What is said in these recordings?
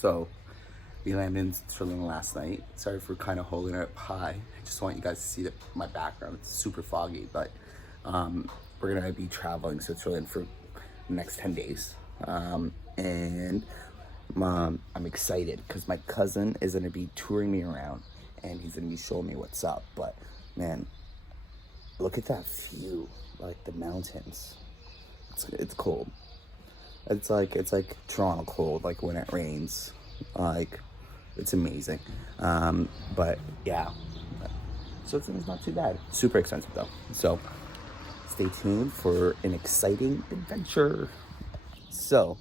So we landed in Switzerland last night. Sorry for kind of holding it up high. I just want you guys to see my background. It's super foggy, but we're gonna be traveling Switzerland for the next 10 days. And I'm excited because my cousin is gonna be touring me around and he's gonna be showing me what's up. But man, look at that view, like the mountains. It's cold. It's like Toronto cold, like when it rains. Like, it's amazing. But yeah, Switzerland's not too bad. Super expensive though. So stay tuned for an exciting adventure. So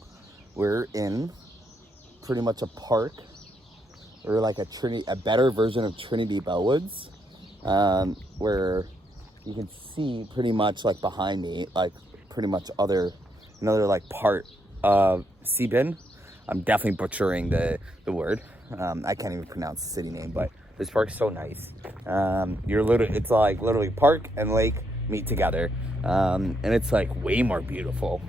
we're in pretty much a park, or like a better version of Trinity Bellwoods, where you can see pretty much like behind me, like pretty much another like part of Sibenen. I'm definitely butchering the word. I can't even pronounce the city name, but this park's so nice. It's like literally park and lake meet together, and it's like way more beautiful.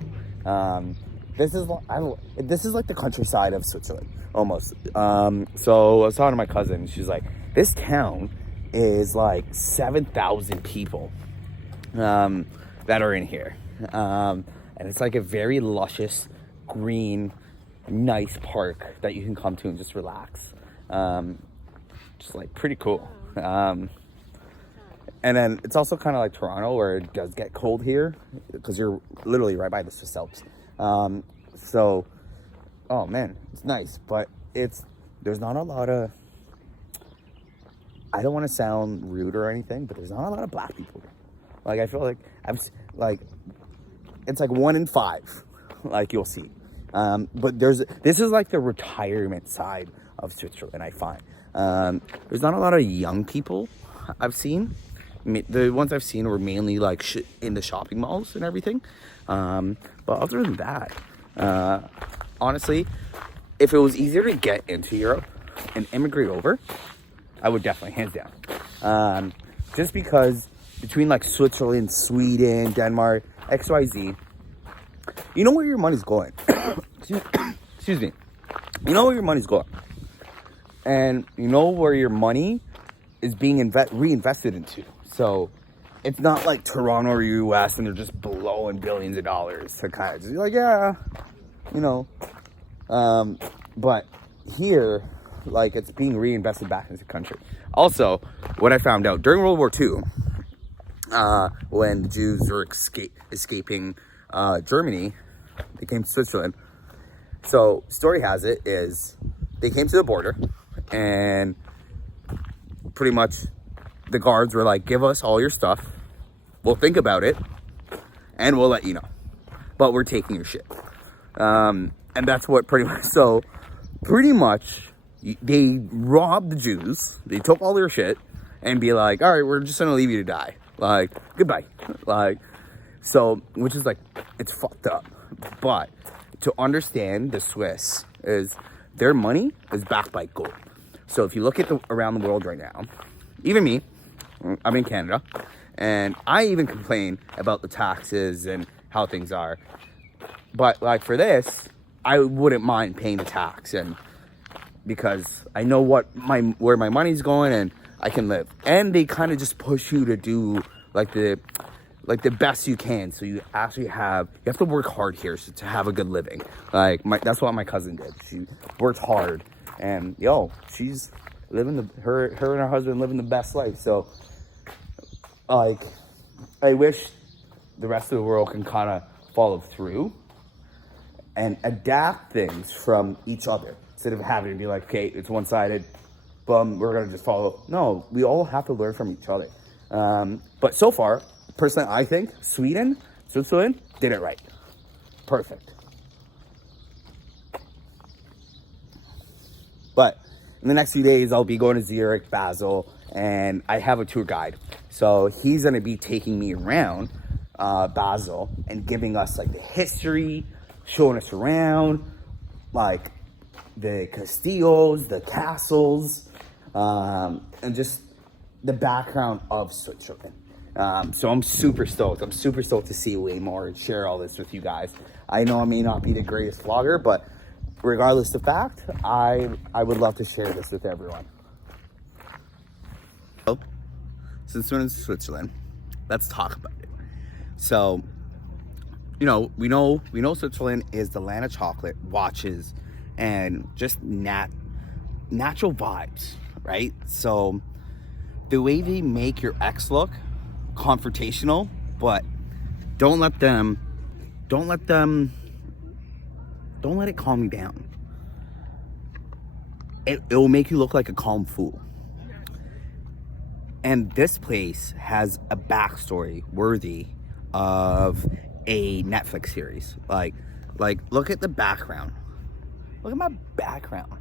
This is like the countryside of Switzerland almost. So I was talking to my cousin. She's like, this town is like 7,000 people that are in here, and it's like a very luscious, green, nice park that you can come to and just relax. Just like pretty cool. And then it's also kind of like Toronto, where it does get cold here because you're literally right by the Swiss Alps. So, oh man, it's nice, but there's not a lot of, I don't want to sound rude or anything, but there's not a lot of black people. Like, I feel like it's like 1 in 5, like you'll see. But this is like the retirement side of Switzerland, I find. There's not a lot of young people I've seen. The ones I've seen were mainly like in the shopping malls and everything. But other than that, honestly, if it was easier to get into Europe and immigrate over, I would definitely, hands down. Just because between like Switzerland, Sweden, Denmark, XYZ, you know where your money's going. Excuse me. You know where your money's going. And you know where your money is being reinvested into. So it's not like Toronto or US and they're just blowing billions of dollars to kind of just be like, yeah, you know. But here, like, it's being reinvested back into the country. Also, what I found out during World War II, when the Jews were escaping Germany, they came to Switzerland. So story has it is they came to the border and pretty much the guards were like, give us all your stuff, we'll think about it, and we'll let you know, but we're taking your shit. And that's what pretty much they robbed the Jews, they took all their shit and be like, all right, we're just gonna leave you to die, like, goodbye. Like, so, which is like, it's fucked up. But to understand the Swiss is their money is backed by gold. So if you look at around the world right now, even me, I'm in Canada, and I even complain about the taxes and how things are. But like for this, I wouldn't mind paying the tax, and because I know where my money's going and I can live. And they kind of just push you to do like the best you can. So you actually have to work hard here to have a good living. Like that's what my cousin did. She worked hard, and she's living her and her husband living the best life. So like, I wish the rest of the world can kind of follow through and adapt things from each other instead of having to be like, okay, it's one-sided, we're gonna just follow. No, we all have to learn from each other. But so far, personally, I think Switzerland did it right. Perfect. But in the next few days, I'll be going to Zurich, Basel, and I have a tour guide. So he's going to be taking me around Basel and giving us like the history, showing us around, like the castillos, the castles, and just the background of Switzerland. So I'm super stoked. I'm super stoked to see way more and share all this with you guys. I know I may not be the greatest vlogger, but regardless of fact, I would love to share this with everyone. So, since we're in Switzerland, let's talk about it. So, we know Switzerland is the land of chocolate, watches, and just natural vibes, right? So the way they make your ex look confrontational, but don't let it calm you down. It will make you look like a calm fool. And this place has a backstory worthy of a Netflix series. Like look at the background. Look at my background.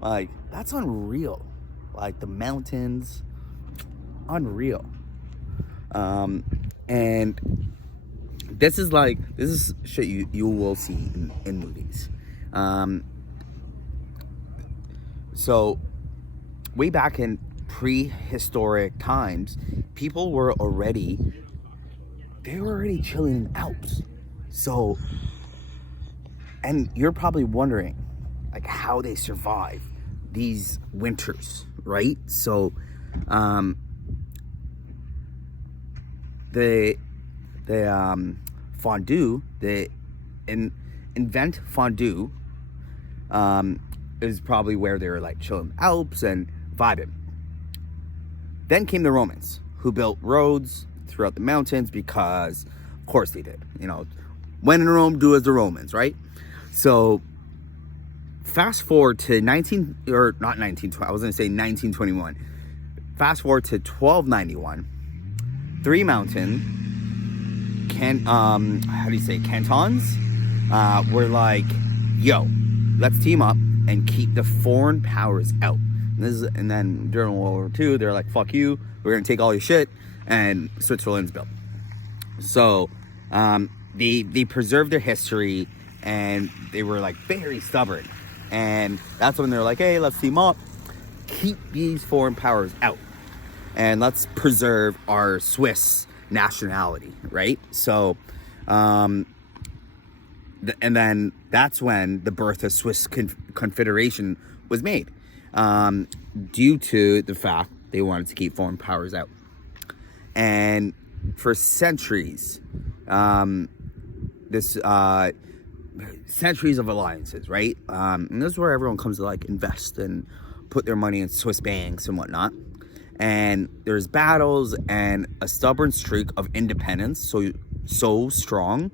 Like, that's unreal. Like, the mountains, unreal. And this is shit you will see in movies. So way back in prehistoric times, people were already chilling in the Alps. So, and you're probably wondering, like, how they survive these winters, right? So, the fondue, invent fondue, is probably where they were like chilling in the Alps and vibing. Then came the Romans, who built roads throughout the mountains because, of course, they did. When in Rome, do as the Romans, right? So, fast forward to 1921. Fast forward to 1291. Three cantons were like, yo, let's team up and keep the foreign powers out. And then during World War II, they're like, fuck you, we're gonna take all your shit, and Switzerland's built. So they preserved their history, and they were like very stubborn. And that's when they're like, hey, let's team up, keep these foreign powers out, and let's preserve our Swiss nationality, right? So, and then that's when the birth of Swiss Confederation was made, due to the fact they wanted to keep foreign powers out. And for centuries, centuries of alliances, right? And this is where everyone comes to like invest and put their money in Swiss banks and whatnot. And there's battles and a stubborn streak of independence so strong.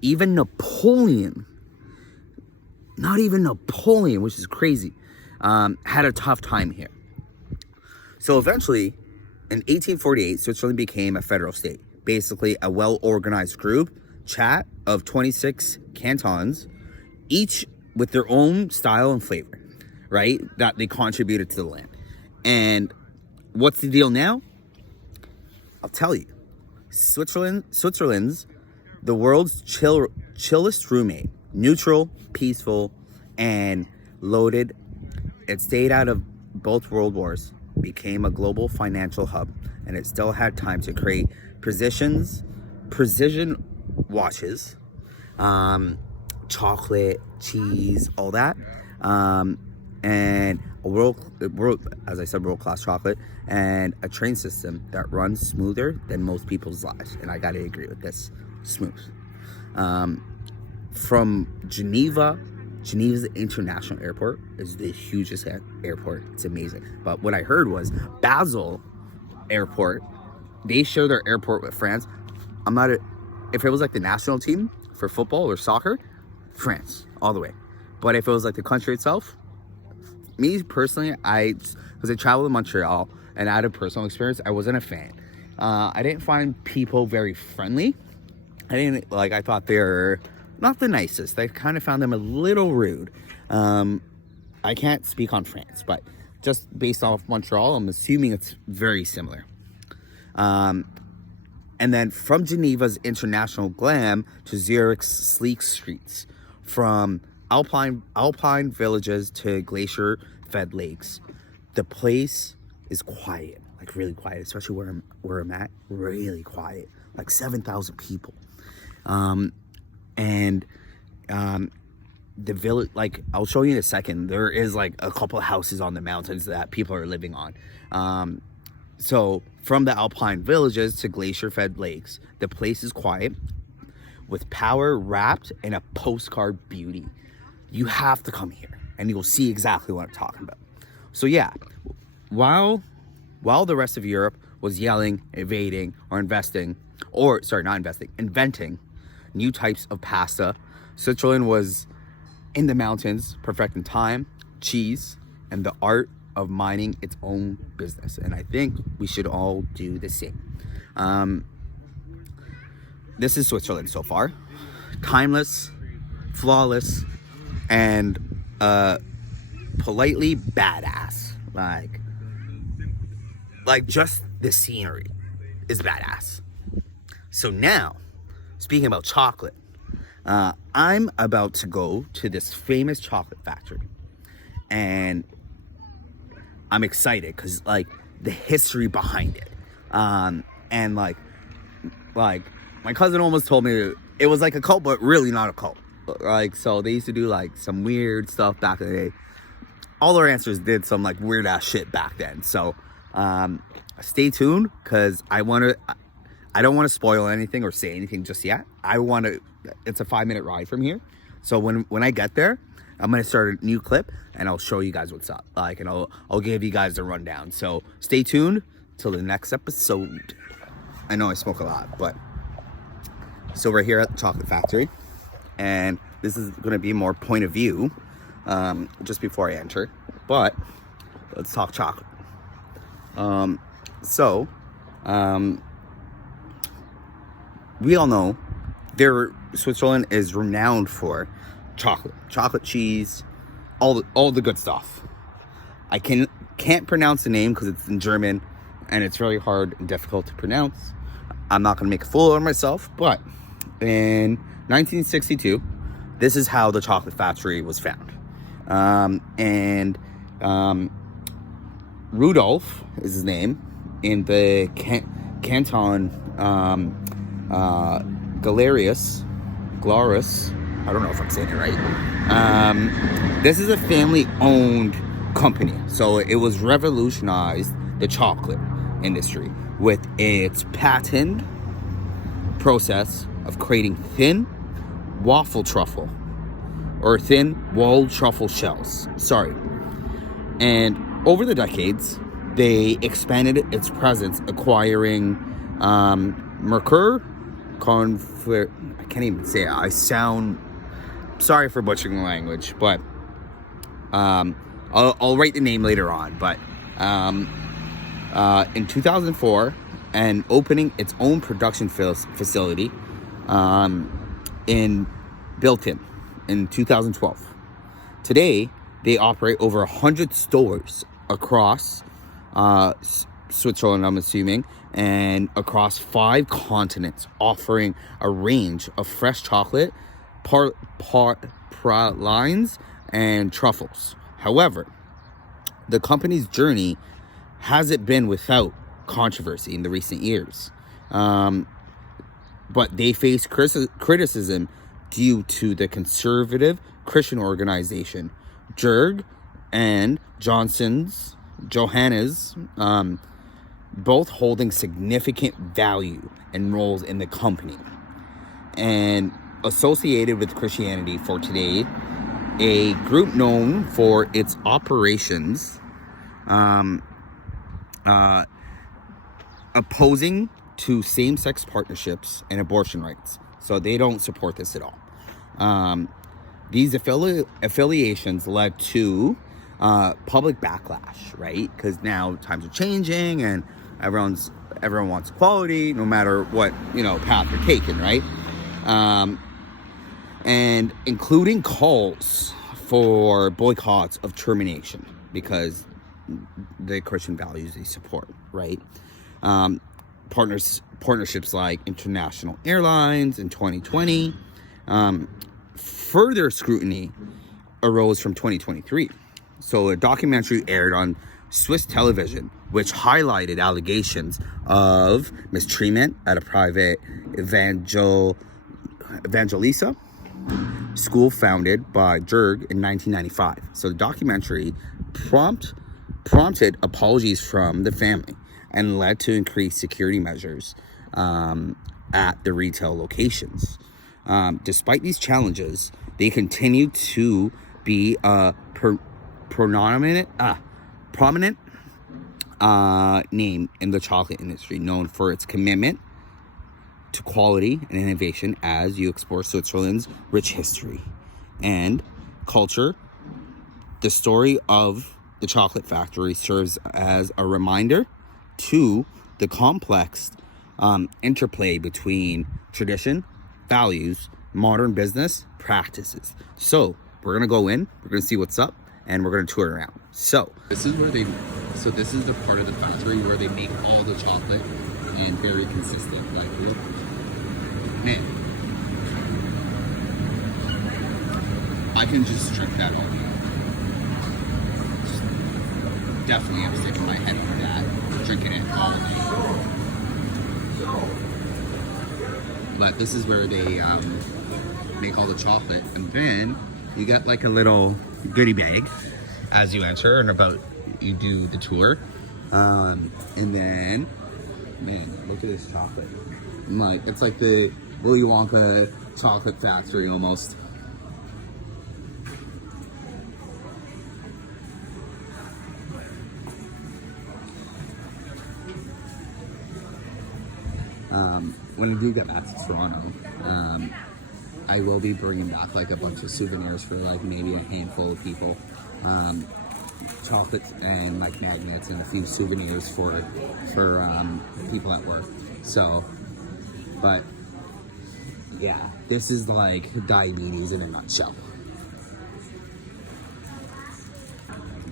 Even Napoleon, not even Napoleon, which is crazy, had a tough time here. So eventually, in 1848, Switzerland became a federal state, basically a well-organized chat of 26 cantons, each with their own style and flavor, right? That they contributed to the land. And what's the deal now? I'll tell you. Switzerland's the world's chillest roommate. Neutral, peaceful, and loaded. It stayed out of both world wars, became a global financial hub, and it still had time to create precision watches, chocolate, cheese, all that, and a world, as I said, world-class chocolate, and a train system that runs smoother than most people's lives. And I gotta agree with this, smooth. From Geneva's international airport is the hugest airport. It's amazing. But what I heard was Basel airport, they share their airport with France. If it was like the national team for football or soccer, France all the way. But if it was like the country itself, me personally, because I traveled to Montreal and I had a personal experience, I wasn't a fan. I didn't find people very friendly. I thought they were not the nicest. I kind of found them a little rude. I can't speak on France, but just based off Montreal, I'm assuming it's very similar. And then from Geneva's international glam to Zurich's sleek streets, from alpine villages to glacier-fed lakes, the place is quiet, like really quiet, especially where I'm at, really quiet, like 7,000 people. And the village, like I'll show you in a second, there is like a couple of houses on the mountains that people are living on. So from the alpine villages to glacier-fed lakes, the place is quiet, with power wrapped in a postcard beauty. You have to come here and you'll see exactly what I'm talking about. So yeah, while the rest of Europe was yelling, invading, or inventing new types of pasta, Switzerland was in the mountains, perfecting time, cheese, and the art of minding its own business. And I think we should all do the same. This is Switzerland so far. Timeless, flawless, and politely badass. Like just the scenery is badass. So now, speaking about chocolate, I'm about to go to this famous chocolate factory, and I'm excited because like the history behind it, and like my cousin almost told me it was like a cult, but really not a cult. Like, so they used to do like some weird stuff back in the day. All our answers did some like weird ass shit back then. So stay tuned, because I don't want to spoil anything or say anything just yet. It's a 5-minute ride from here. So when I get there, I'm going to start a new clip and I'll show you guys what's up. Like, and I'll give you guys a rundown. So stay tuned till the next episode. I know I spoke a lot, but so we're here at the chocolate factory, and this is going to be more point of view just before I enter, but let's talk chocolate. We all know Switzerland is renowned for chocolate cheese, all the good stuff. I can't pronounce the name because it's in German and it's really hard and difficult to pronounce. I'm not going to make a fool of myself, but in 1962, this is how the chocolate factory was found. Rudolf is his name, in the canton Galerius, I don't know if I'm saying it right. This is a family-owned company, so it was revolutionized the chocolate industry with its patent process of creating thin waffle truffle, or thin walled truffle shells. And over the decades, they expanded its presence, acquiring Mercure, I can't even say it. I sound sorry for butchering the language, but I'll write the name later on. But in 2004, and opening its own production facility in Bilton in 2012. Today, they operate over 100 stores across Switzerland, I'm assuming, and across 5 continents, offering a range of fresh chocolate, pralines, and truffles. However, the company's journey hasn't been without controversy in the recent years, but they face criticism due to the conservative Christian organization Jurg and Johannes, both holding significant value and roles in the company. And associated with Christianity for today, a group known for its operations opposing to same-sex partnerships and abortion rights. So they don't support this at all. These affiliations led to public backlash, right? Because now times are changing and everyone wants equality, no matter what path you're taking, right? And including calls for boycotts of termination because the Christian values they support, right? Partnerships like International Airlines in 2020. Further scrutiny arose from 2023. So a documentary aired on Swiss television, which highlighted allegations of mistreatment at a private evangelisa school founded by Jurg in 1995. So the documentary prompted apologies from the family and led to increased security measures at the retail locations. Despite these challenges, they continue to be a prominent name in the chocolate industry, known for its commitment to quality and innovation as you explore Switzerland's rich history and culture. The story of the chocolate factory serves as a reminder to the complex interplay between tradition, values, modern business practices. So we're gonna go in, we're gonna see what's up, and we're gonna tour around. So this is the part of the factory where they make all the chocolate and very consistent. Like, look, man, I can just drink that all day. Definitely am sick in my head with that, drinking it all day. But this is where they make all the chocolate, and then you get like a little goodie bag as you enter and you do the tour. And then, man, look at this chocolate. Like, it's like the Willy Wonka chocolate factory almost. When I do get back to Toronto, I will be bringing back like a bunch of souvenirs for like maybe a handful of people. Chocolates and like magnets and a few souvenirs for people at work. So, but yeah, this is like diabetes in a nutshell.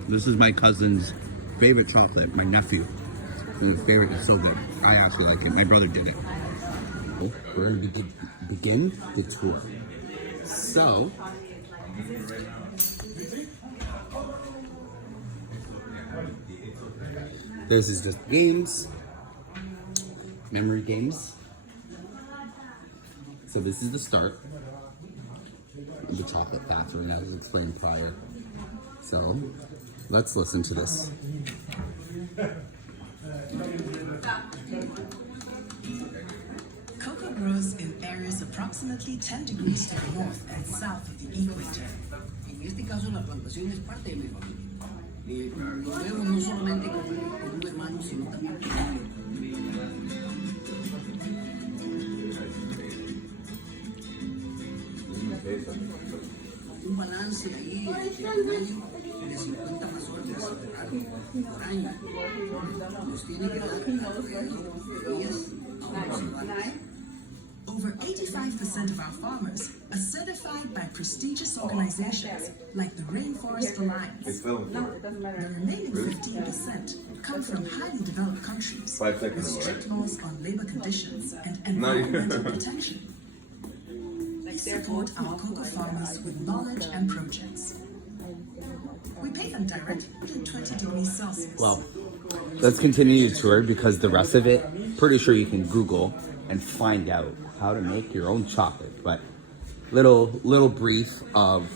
This is my cousin's favorite chocolate, my nephew. His favorite is so good. I actually like it. My brother did it. We're going to begin the tour. So, this is just games, memory games. So this is the start of the chocolate factory, as explained prior. So, let's listen to this. Cocoa grows in areas approximately 10 degrees to the north and south of the equator. En este caso, la plantación es parte de mi familia. Lo veo no solamente como un hermano, sino también un balance ahí de 50 mazorcas por año. Nos tiene que dar 10 a Over 85% of our farmers are certified by prestigious organizations like the Rainforest Alliance. The remaining 15% come from highly developed countries with strict laws on labor conditions and environmental protection. We support our cocoa farmers with knowledge and projects. We pay them directly in 20 degrees Celsius. Well, let's continue the tour because the rest of it, pretty sure you can Google and find out how to make your own chocolate. But little brief of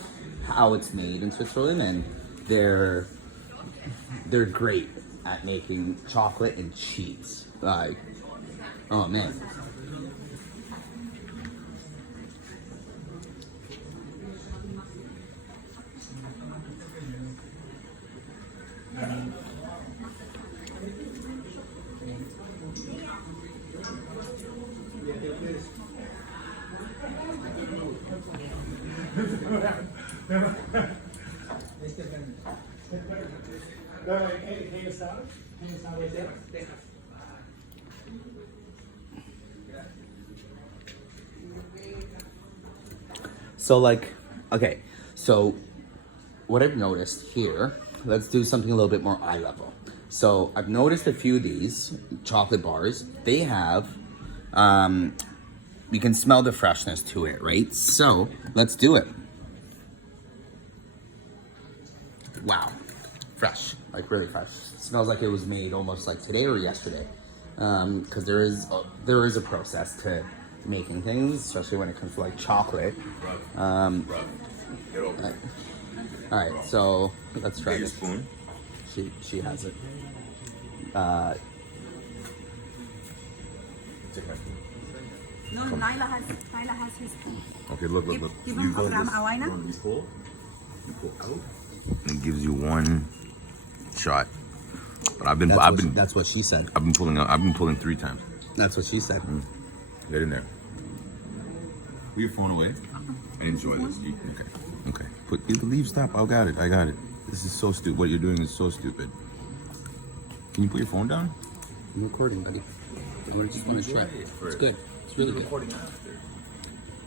how it's made in Switzerland, and they're great at making chocolate and cheese. Like, oh man. So like, okay, so what I've noticed here, let's do something a little bit more eye level. So I've noticed a few of these chocolate bars, they have, you can smell the freshness to it, right? So let's do it. Wow, fresh, like really fresh. It smells like it was made almost like today or yesterday. Because there is a process making things, especially when it comes to like chocolate. All right, so let's try this. Spoon. She has it. No, Nyla has his spoon. Okay, look. Give him a gram away na. You pull out. And it gives you one shot. But That's what she said. I've been pulling out. I've been pulling 3 times. That's what she said. Get in there. Put your phone away and enjoy this. Okay. Leave. Stop. I got it. This is so stupid. What you're doing is so stupid. Can you put your phone down? I'm recording, buddy. I just want to try it. It's good. It's really good. Recording after.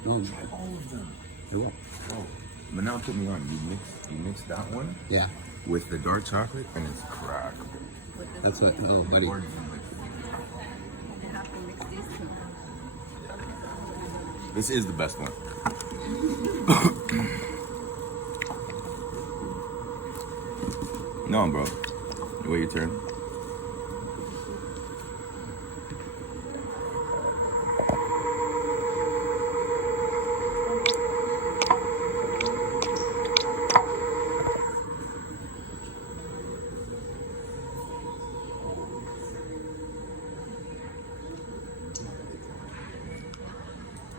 No, Try all of them. I won't. Oh, but now put me on. You mix that one Yeah, with the dark chocolate and it's crack. that's what. Oh, buddy. You have to mix these two. This is the best one. No, bro. Wait your turn.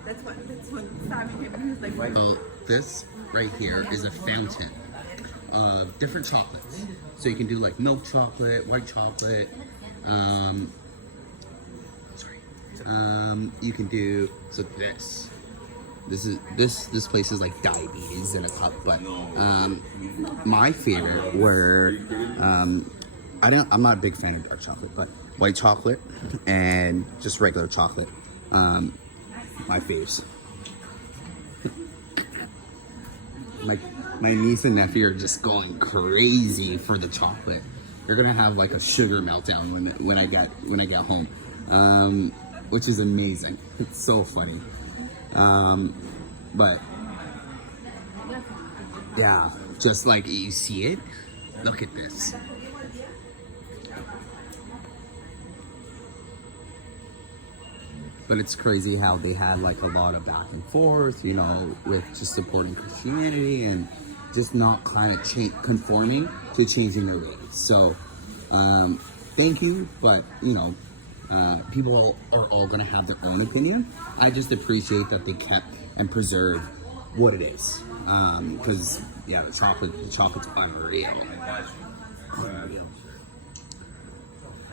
That's what Simon gave me. He was like, what? So this right here is a fountain of different chocolates. So you can do like milk chocolate, white chocolate. You can do this place is like diabetes in a cup, but my favorite were I'm not a big fan of dark chocolate, but white chocolate and just regular chocolate. My faves. My niece and nephew are just going crazy for the chocolate. They're gonna have like a sugar meltdown when I get home, which is amazing. It's so funny. But yeah, just like you see it. Look at this. But it's crazy how they had like a lot of back and forth, you know, with just supporting Christianity and just not kind of conforming to changing their ways. So, thank you, but you know, people are all gonna have their own opinion. I just appreciate that they kept and preserved what it is, because yeah, the chocolate's unreal.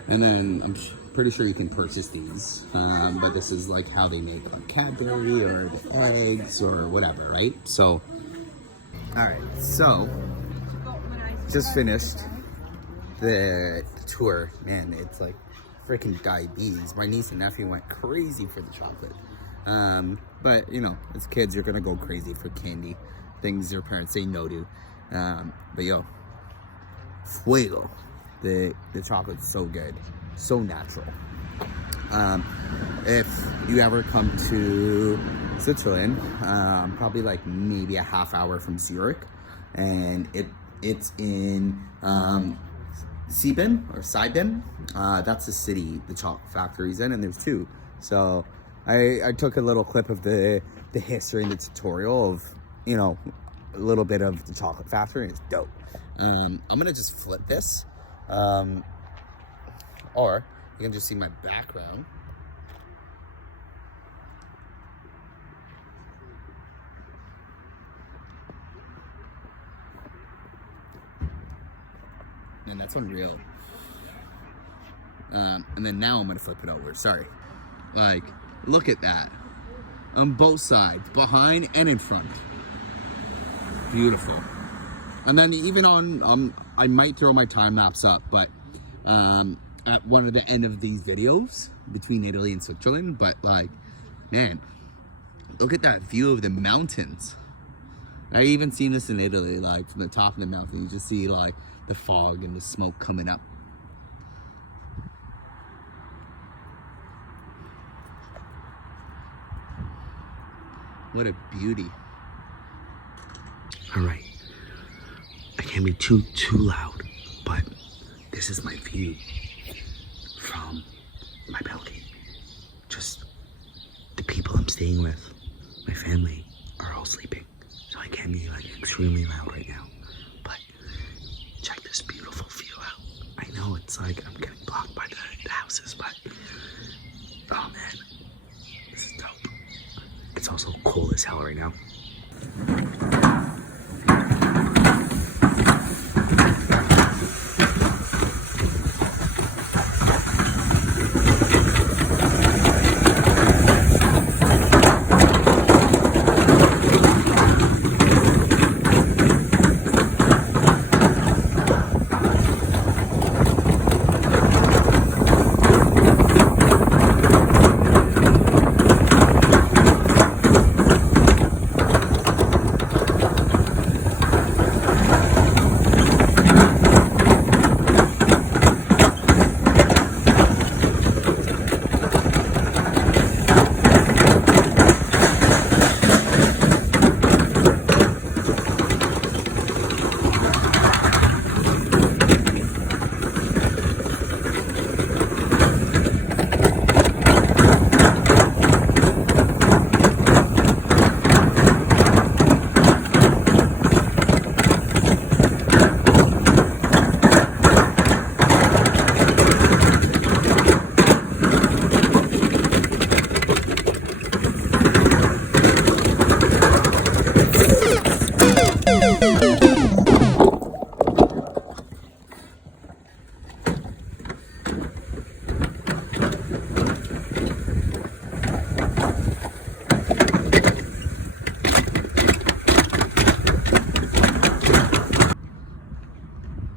And then I'm pretty sure you can purchase these, but this is like how they make like Cadbury or the eggs or whatever, right? So, all right, so just finished the tour. Man, it's like freaking diabetes. My niece and nephew went crazy for the chocolate, but you know, as kids, you're gonna go crazy for candy, things your parents say no to. But yo, fuego. The chocolate's so good, so natural. If you ever come to Switzerland, probably like maybe a half hour from Zurich, and it's in Sibenen. That's the city the chocolate factory's in, and there's 2. So I took a little clip of the history and the tutorial of, you know, a little bit of the chocolate factory, and it's dope. I'm gonna just flip this. Or you can just see my background. And that's unreal. And then now I'm gonna flip it over. Sorry. Like, look at that. On both sides, behind and in front. Beautiful. And then even on I might throw my time lapse up, but at one of the end of these videos between Italy and Switzerland. But like, man, look at that view of the mountains. I even seen this in Italy, like from the top of the mountain, you just see like the fog and the smoke coming up. What a beauty. All right. I can't be too loud, but this is my view from my balcony. Just the people staying with, my family, are all sleeping. So I can't be like extremely loud right now. But check this beautiful view out. I know it's like I'm getting blocked by the houses, but oh man, this is dope. It's also cool as hell right now.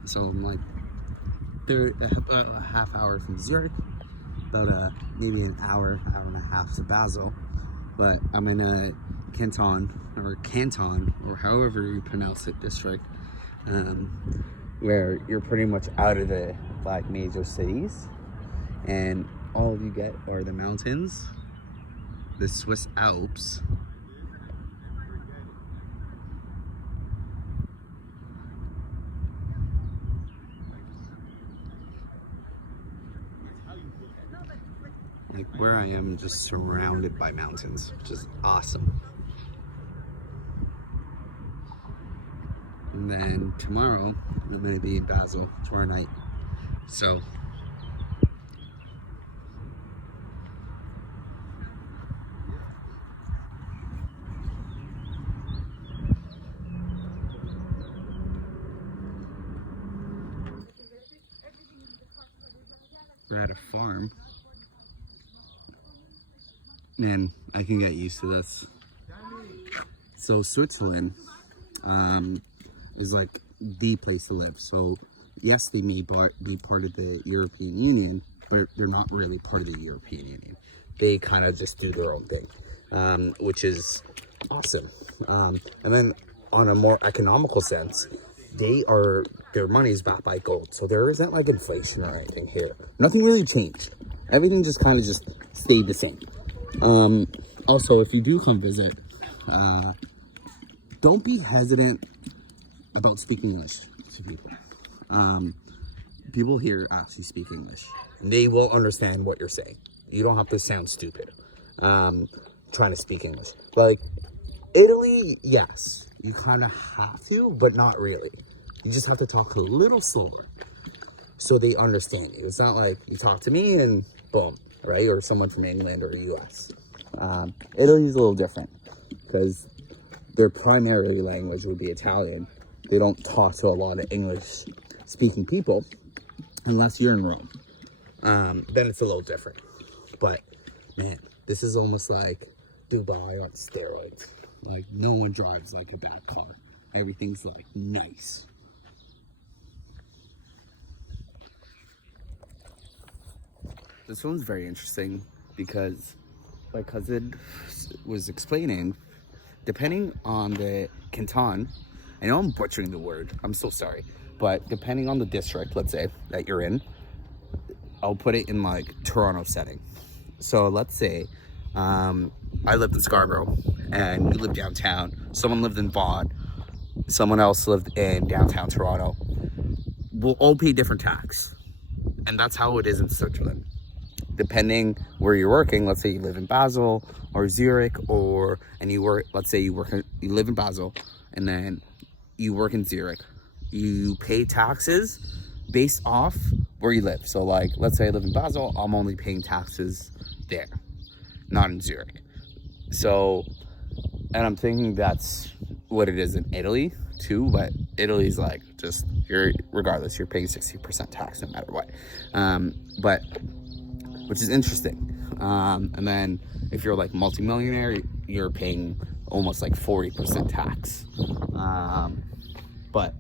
So I'm like about a half hour from Zurich, about maybe an hour and a half to Basel. But I'm in a canton, or however you pronounce it, district, where you're pretty much out of the like major cities, and all you get are the mountains, the Swiss Alps, like where I am, just surrounded by mountains, which is awesome. And then tomorrow I'm gonna be in Basel tomorrow night. So we're at a farm. Man, I can get used to this. So Switzerland is like the place to live. So yes, they may be part of the European Union, but they're not really part of the European Union. They kind of just do their own thing, which is awesome. And then on a more economical sense, their money is backed by gold. So there isn't like inflation or anything here. Nothing really changed. Everything just kind of just stayed the same. Also, if you do come visit, don't be hesitant about speaking English to people. People here actually speak English, and they will understand what you're saying. You don't have to sound stupid trying to speak English. Like Italy, yes, you kind of have to, but not really. You just have to talk a little slower so they understand you. It's not like you talk to me and boom, right? Or someone from England or US. Italy's a little different because their primary language would be Italian. They don't talk to a lot of English speaking people unless you're in Rome. Then it's a little different. But man, this is almost like Dubai on steroids. Like no one drives like a bad car. Everything's like nice. This one's very interesting because my cousin was explaining, depending on the canton, I know I'm butchering the word, I'm so sorry, but depending on the district, let's say, that you're in, I'll put it in like Toronto setting. So let's say I lived in Scarborough and you live downtown, someone lived in Vaughan, someone else lived in downtown Toronto. We'll all pay different tax. And that's how it is in Switzerland. depending where you're working, let's say you live in Basel or Zurich, and you work, let's say you live in Basel and then you work in Zurich, you pay taxes based off where you live. So like, let's say I live in Basel, I'm only paying taxes there, not in Zurich. So, and I'm thinking that's what it is in Italy too, but Italy's like just, regardless, you're paying 60% tax no matter what. But which is interesting. And then if you're like multimillionaire, you're paying almost like 40% tax. But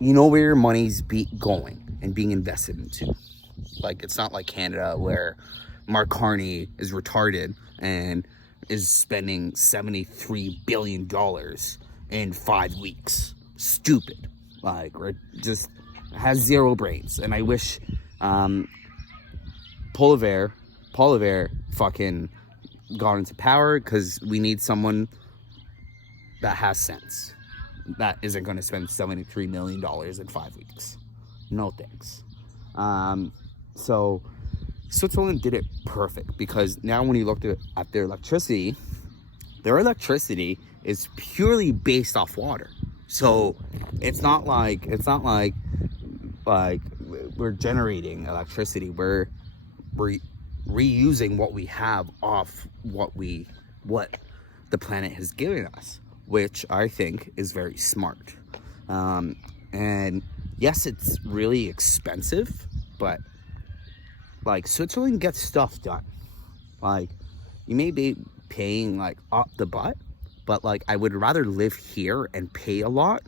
you know where your money's going and being invested into. Like, it's not like Canada where Mark Carney is retarded and is spending $73 billion in 5 weeks. Stupid. Like, just has zero brains. And I wish Poilievre fucking got into power, because we need someone that has sense, that isn't going to spend $73 million in 5 weeks. No thanks. So Switzerland did it perfect, because now when you look at their electricity is purely based off water. So it's not like we're generating electricity. We're reusing what we have off what the planet has given us, which I think is very smart. And yes, it's really expensive, but like, Switzerland gets stuff done. Like, you may be paying like up the butt, but like, I would rather live here and pay a lot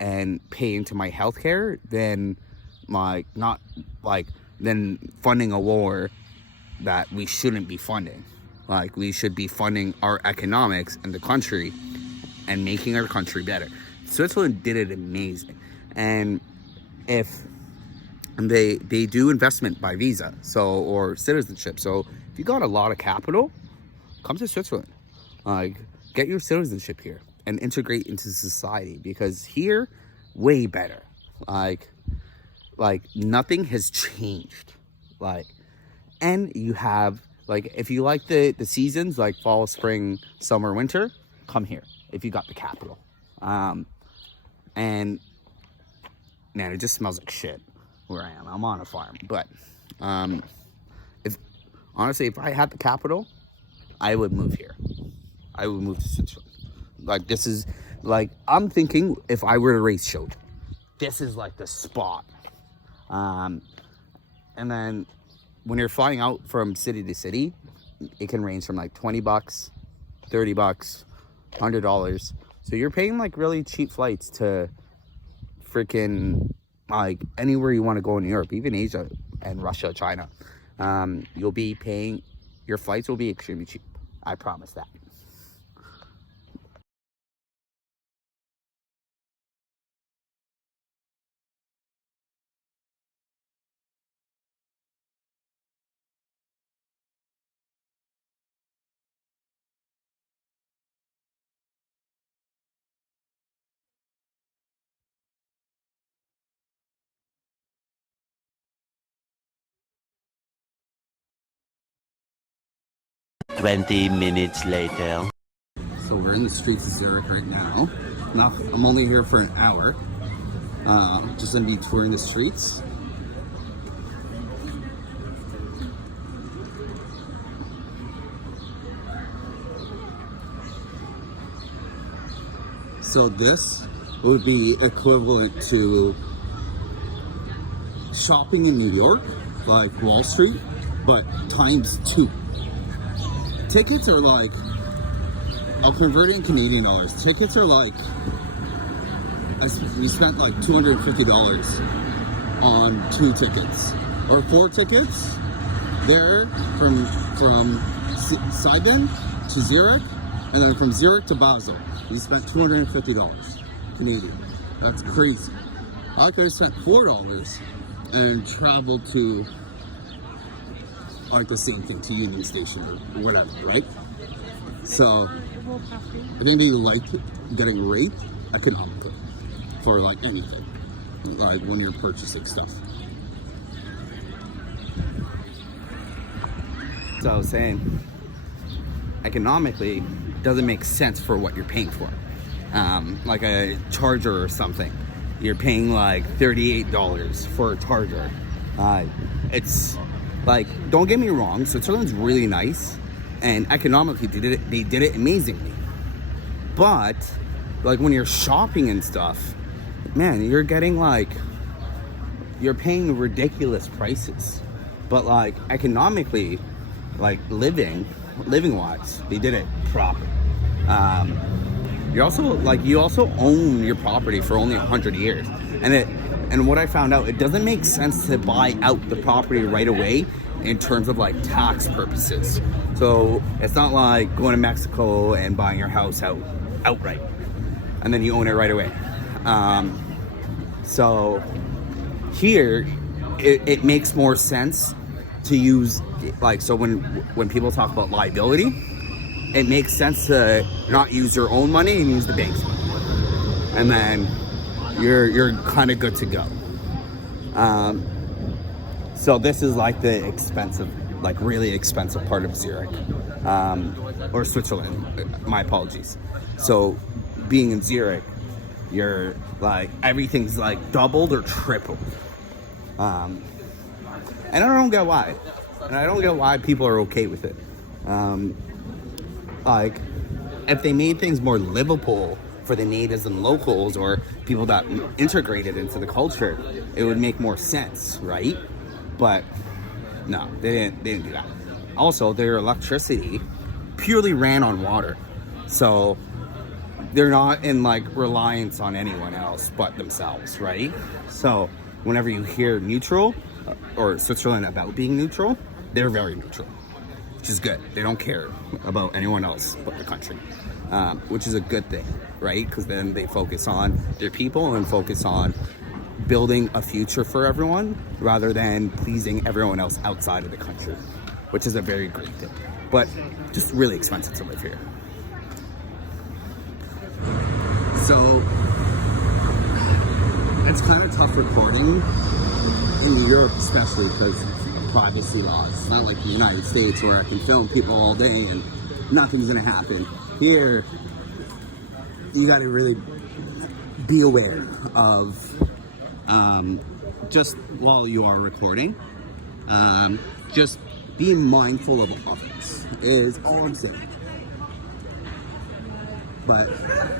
and pay into my healthcare than than funding a war that we shouldn't be funding. Like, we should be funding our economics in the country and making our country better. Switzerland did it amazing. And if they do investment by visa, or citizenship. So if you got a lot of capital, come to Switzerland. Like, get your citizenship here and integrate into society, because here, way better. Like nothing has changed. Like, and you have, like, if you like the seasons, like fall, spring, summer, winter, come here if you got the capital. And man, it just smells like shit where I am. I'm on a farm, but if I had the capital, I would move here. I would move to Switzerland. Like, this is, like, I'm thinking if I were to race children, this is like the spot. And then when you're flying out from city to city, it can range from like $20, $30, $100. So you're paying like really cheap flights to freaking like anywhere you want to go in Europe, even Asia and Russia, China. You'll be paying, your flights will be extremely cheap. I promise that. Twenty minutes later. So we're in the streets of Zurich right now. I'm only here for an hour. Just gonna be touring the streets. So this would be equivalent to shopping in New York, like Wall Street, but times 2. Tickets are like, I'll convert it in Canadian dollars. Tickets are like, we spent like $250 on 2 tickets or 4 tickets there from Sibenen to Zurich, and then from Zurich to Basel. We spent $250 Canadian. That's crazy. I could have spent $4 and traveled to like the same thing, to Union Station or whatever, right? So I think they like getting rate economically for like anything, like when you're purchasing stuff. So I was saying, economically, it doesn't make sense for what you're paying for. Like a charger or something, you're paying like $38 for a charger. It's like, don't get me wrong, Switzerland's really nice, and economically they did it amazingly. But like when you're shopping and stuff, man, you're getting like, you're paying ridiculous prices. But like economically, like living wise, they did it proper. You also own your property for only 100 years, and what I found out, it doesn't make sense to buy out the property right away in terms of like tax purposes. So it's not like going to Mexico and buying your house outright, and then you own it right away. So here, it makes more sense to use, like, so when people talk about liability, it makes sense to not use your own money and use the bank's money, and then you're kind of good to go. So this is like the expensive, like really expensive part of Zurich, or Switzerland, my apologies. So being in Zurich, you're like, everything's like doubled or tripled. And I don't get why. And I don't get why people are okay with it. Like, if they made things more livable for the natives and locals, or people that integrated into the culture, it would make more sense, right? But no, they didn't do that. Also, their electricity purely ran on water, so they're not in like reliance on anyone else but themselves, right? So whenever you hear neutral, or Switzerland about being neutral, they're very neutral, which is good. They don't care about anyone else but the country, which is a good thing, right? Because then they focus on their people and focus on building a future for everyone rather than pleasing everyone else outside of the country, which is a very great thing. But just really expensive to live here. So it's kind of tough recording in Europe, especially because privacy laws. It's not like the United States where I can film people all day and nothing's gonna happen. Here, you gotta really be aware of, just while you are recording, just be mindful of others is all I'm saying. But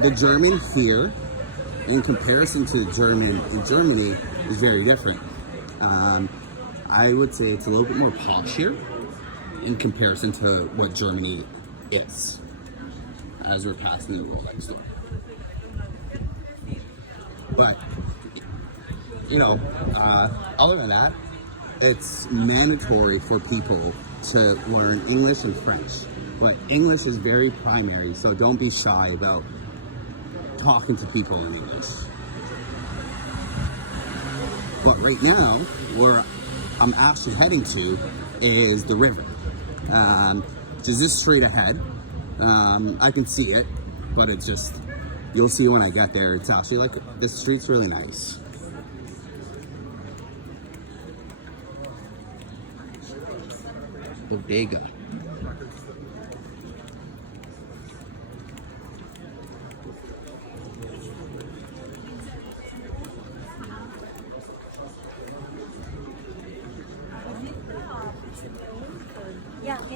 the German here, in comparison to the German in Germany, is very different. I would say it's a little bit more posh here in comparison to what Germany is, as we're passing the world next door. But, you know, other than that, it's mandatory for people to learn English and French. But English is very primary, so don't be shy about talking to people in English. But right now, where I'm actually heading to is the river, which is just straight ahead. I can see it, but it's just, you'll see when I get there. It's actually like, this street's really nice. Bodega.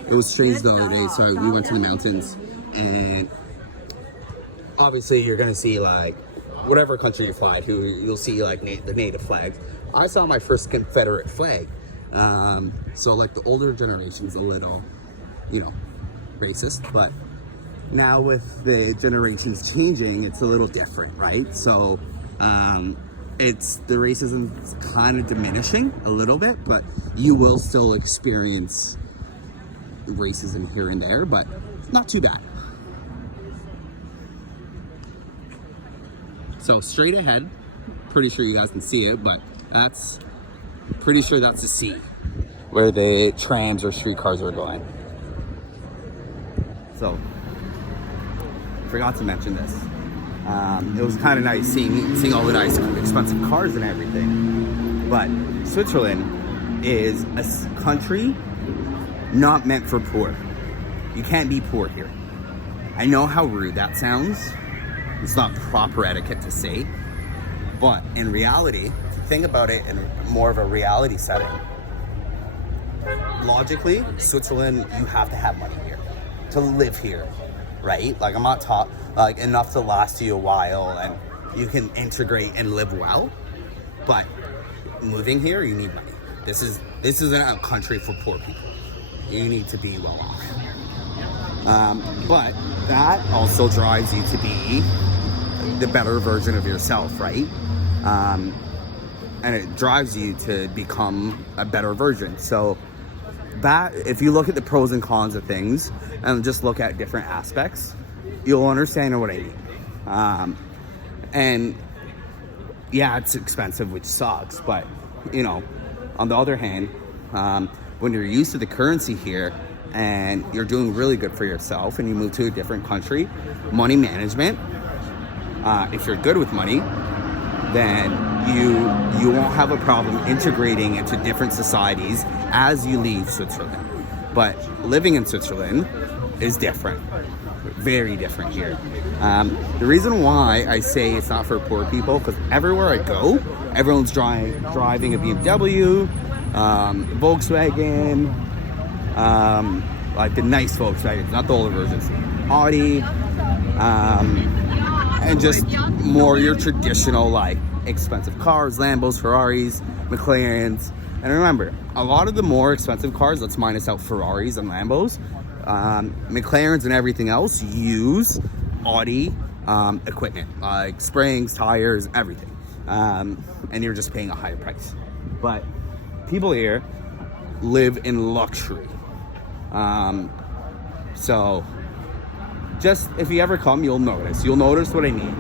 It was strange the other day, so we went to the mountains, and obviously you're gonna see like whatever country you fly to, you'll see like the native flags. I saw my first Confederate flag, so like the older generation's a little, you know, racist, but now with the generations changing, it's a little different, right? So it's, the racism's kind of diminishing a little bit, but you will still experience racism here and there, but not too bad. So straight ahead, pretty sure you guys can see it, but that's, pretty sure that's the sea where the trams or streetcars are going. So, forgot to mention this. It was kind of nice seeing all the nice expensive cars and everything, but Switzerland is a country not meant for poor. You can't be poor here. I know how rude that sounds. It's not proper etiquette to say. But in reality, think about it in more of a reality setting. Logically, Switzerland, you have to have money here to live here, right? Like, I'm not taught like enough to last you a while and you can integrate and live well. But moving here, you need money. This isn't a country for poor people. You need to be well off. But that also drives you to be the better version of yourself, right? And it drives you to become a better version. So that, if you look at the pros and cons of things and just look at different aspects, you'll understand what I mean. And yeah, it's expensive, which sucks, but you know, on the other hand, when you're used to the currency here and you're doing really good for yourself and you move to a different country, money management, if you're good with money, then you won't have a problem integrating into different societies as you leave Switzerland. But living in Switzerland is different, very different here. The reason why I say it's not for poor people, because everywhere I go, everyone's driving a BMW, Volkswagen, like the nice Volkswagens, not the older versions, Audi, and just more your traditional, like, expensive cars, Lambos, Ferraris, McLarens. And remember, a lot of the more expensive cars, let's minus out Ferraris and Lambos, McLarens and everything else use Audi equipment, like springs, tires, everything. And you're just paying a higher price. But people here live in luxury. So just, if you ever come, you'll notice what I mean.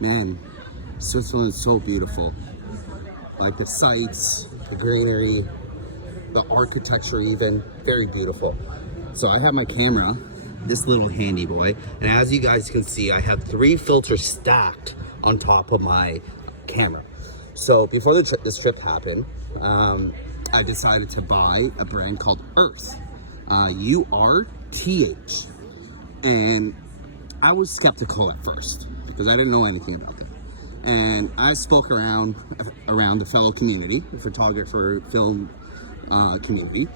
Man, Switzerland is so beautiful. Like the sights, the greenery, the architecture even, very beautiful. So I have my camera, this little handy boy, and as you guys can see, I have 3 filters stacked on top of my camera. So before this trip happened, I decided to buy a brand called Earth, URTH, and I was skeptical at first because I didn't know anything about it. And I spoke around the fellow community, the photographer, film community,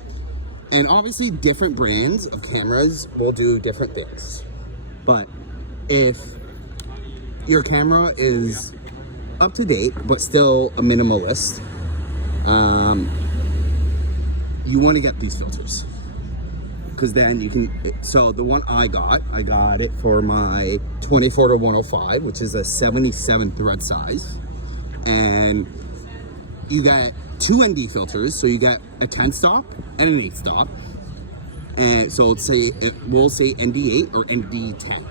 and obviously different brands of cameras will do different things. But if your camera is up to date but still a minimalist, you want to get these filters, because then you can. So the one I got it for my 24-105, which is a 77 thread size, and you got 2 ND filters, so you got a 10 stop and an 8 stop, and so we'll say ND8 or ND10.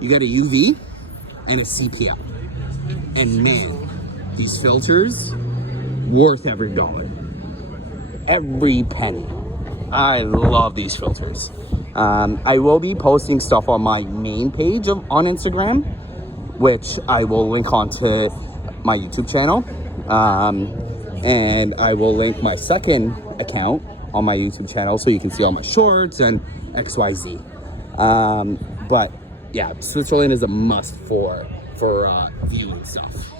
You got a UV and a CPL, and man, these filters worth every dollar, every penny. I love these filters. I will be posting stuff on my main page on Instagram, which I will link onto my YouTube channel. And I will link my second account on my YouTube channel so you can see all my shorts and XYZ. But yeah, Switzerland is a must for viewing stuff.